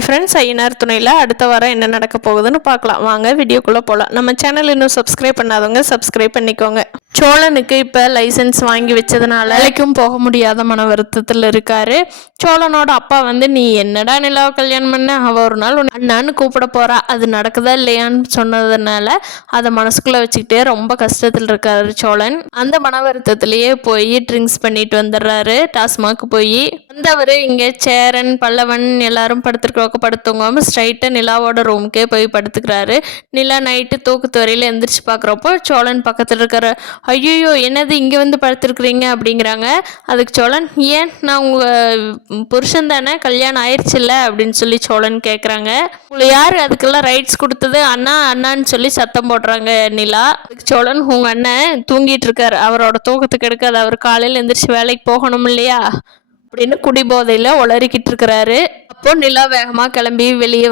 Hi friends, Ayyanar துணையில் அடுத்த வாரம் என்ன நடக்க போகுதுன்னு பார்க்கலாம். வாங்க வீடியோக்குள்ளே போகலாம். நம்ம சேனல் இன்னும் சப்ஸ்கிரைப் பண்ணாதவங்க சப்ஸ்கிரைப் பண்ணிக்கோங்க. சோழனுக்கு இப்போ லைசன்ஸ் வாங்கி வச்சதுனால வேலைக்கும் போக முடியாத மன வருத்தத்தில் இருக்காரு. சோழனோட அப்பா நீ என்னடா நிலாவை கல்யாணம் பண்ண, அவள் ஒரு நாள் அண்ணான்னு கூப்பிட போகிறா, அது நடக்குதா இல்லையான்னு சொன்னதுனால அதை மனசுக்குள்ளே வச்சுக்கிட்டே ரொம்ப கஷ்டத்தில் இருக்காரு சோழன். அந்த மன வருத்தத்திலேயே போய் ட்ரிங்க்ஸ் பண்ணிட்டு வந்துடுறாரு. டாஸ்மாக் போய் வந்தவர் இங்கே சேரன் பல்லவன் எல்லாரும் படுத்துருக்கோங்க ஸ்ட்ரைட்டாக நிலாவோட ரூமுக்கே போய் படுத்துக்கிறாரு. நிலா நைட்டு தூக்கத்து வரையில் எந்திரிச்சு பார்க்குறப்போ சோழன் பக்கத்தில் இருக்கிற ஐயோ என்னது இங்கே படுத்துருக்குறீங்க அப்படிங்கிறாங்க. அதுக்கு சோழன் ஏன் நான் உங்கள் புருஷன் தானே, கல்யாணம் ஆயிடுச்சுல்ல அப்படின்னு சொல்லி சோழன் கேட்குறாங்க. உங்களை யார் அதுக்கெல்லாம் ரைட்ஸ் கொடுத்தது, அண்ணா அண்ணான்னு சொல்லி சத்தம் போடுறாங்க நிலா. அதுக்கு சோழன் உங்கள் அண்ணன் தூங்கிட்டு இருக்காரு, அவரோட தூக்கத்துக்கு எடுக்காது, அவர் காலையில் எந்திரிச்சு வேலைக்கு போகணும் இல்லையா அப்படின்னு குடிபோதையில் உளறிக்கிட்டு இருக்கிறாரு. அப்போ நிலா வேகமாக கிளம்பி வெளியே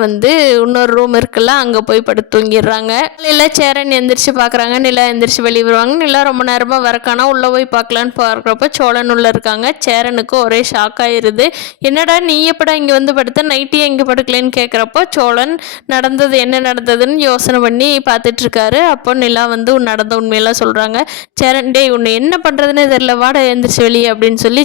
இன்னொரு ரூம் இருக்குல்ல, அங்கே போய் படுத்து தூங்கிடுறாங்க. காலையில் சேரன் எந்திரிச்சு பார்க்குறாங்க. நிலா எந்திரிச்சு வெளியே வருவாங்க. நிலா ரொம்ப நேரமாக வரக்கானா உள்ளே போய் பார்க்கலான்னு பார்க்குறப்ப சோழன் உள்ளே இருக்காங்க. சேரனுக்கு ஒரே ஷாக் ஆயிடுது. என்னடா நீ எப்படா இங்கே படுத்த, நைட்டே இங்கே படுக்கலன்னு கேட்குறப்போ சோழன் நடந்தது என்ன நடந்ததுன்னு யோசனை பண்ணி பார்த்துட்டு இருக்காரு. அப்போ நிலா நடந்த உண்மையெல்லாம் சொல்கிறாங்க. சேரன் டே உன்னை என்ன பண்ணுறதுன்னு தெரியல, வாட எந்திரிச்சு வெளியே அப்படின்னு சொல்லி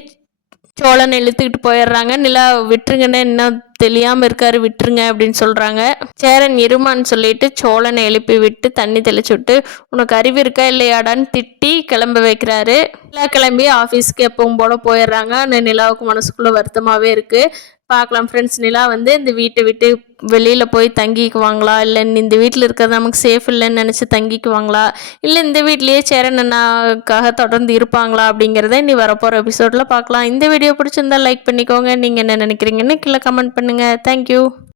சோழன் இழுத்துக்கிட்டு போயிடுறாங்க. நிலா விட்டுருங்கன்னு இன்னும் தெரியாமல் இருக்காரு, விட்டுருங்க அப்படின்னு சொல்கிறாங்க. சேரன் இருமான்னு சொல்லிட்டு சோழனை எழுப்பி விட்டு தண்ணி தெளிச்சு விட்டு உனக்கு அறிவு இருக்கா இல்லையாடான்னு திட்டி கிளம்ப வைக்கிறாரு. நிலா கிளம்பி ஆஃபீஸ்க்கு எப்பவும் போல போயிடுறாங்க. ஆனால் நிலாவுக்கு மனசுக்குள்ளே வருத்தமாகவே இருக்குது. பார்க்கலாம் ஃப்ரெண்ட்ஸ், நிலா இந்த வீட்டை விட்டு வெளியில் போய் தங்கிக்குவாங்களா, இல்லை இந்த வீட்டில் இருக்கிறது நமக்கு சேஃப் இல்லைன்னு நினச்சி தங்கிக்குவாங்களா, இல்லை இந்த வீட்லேயே சேரன் அண்ணாக்காக தொடர்ந்து இருப்பாங்களா அப்படிங்கிறத இனி வரப்போகிற எபிசோடில் பார்க்கலாம். இந்த வீடியோ பிடிச்சிருந்தா லைக் பண்ணிக்கோங்க. நீங்கள் என்ன நினைக்கிறீங்கன்னு கீழே கமெண்ட் பண்ணுங்கள். தேங்க்யூ.